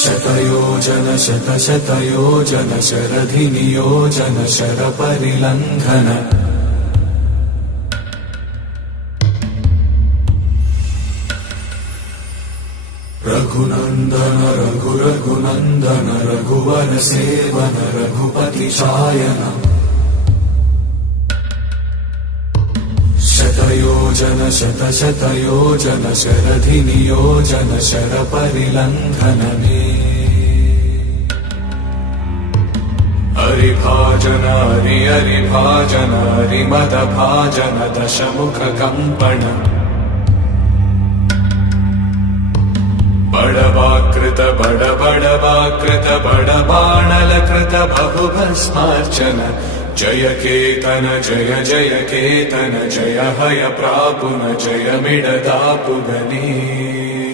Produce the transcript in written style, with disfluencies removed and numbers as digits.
शतयोजन शतशतयोजन शरधिनियोजन शरपरिलङ्घन रघुनन्दन रघुरघुनन्दन रघुवर सेवन रघुपति चायन शतयोजन शतशतयोजन शरधिनियोजन शरपरिलङ्घन मे हरिभाजन हरिभाजन हरिमदभाजन दशमुख कम्पण बड़वाकृत बड़वाकृत बड़बाणलकृत बहुभस्मार्चन जय केतन जय केतन जय हय प्रापुन जय मिडदापुगने।